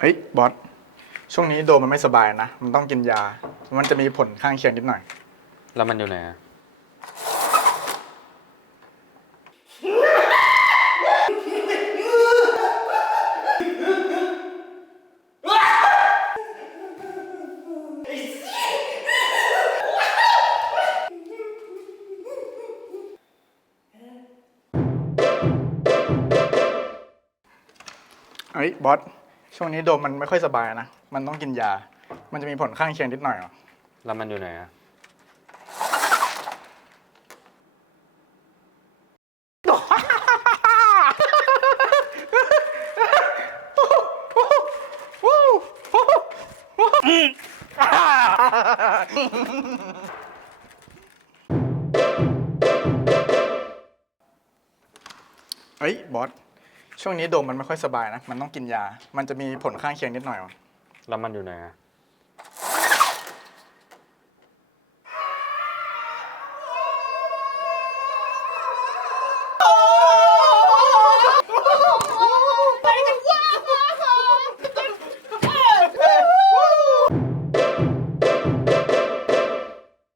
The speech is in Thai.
เฮ้ยบอสช่วงนี้โดมมันไม่สบายนะ มันต้องกินยา มันจะมีผลข้างเคียงนิดหน่อย แล้วมันอยู่ไหนอะเฮ้ยบอส ช่วงนี้โดมมันไม่ค่อยสบายนะ มันต้องกินยา มันจะมีผลข้างเคียงนิดหน่อยอะแล้วมันอยู่ไหนอะเฮ้ยบอส ช่วงนี้โดมมันไม่ค่อยสบายนะ มันต้องกินยา มันจะมีผลข้างเคียงนิดหน่อยอะแล้วมันอยู่ไหนอะเ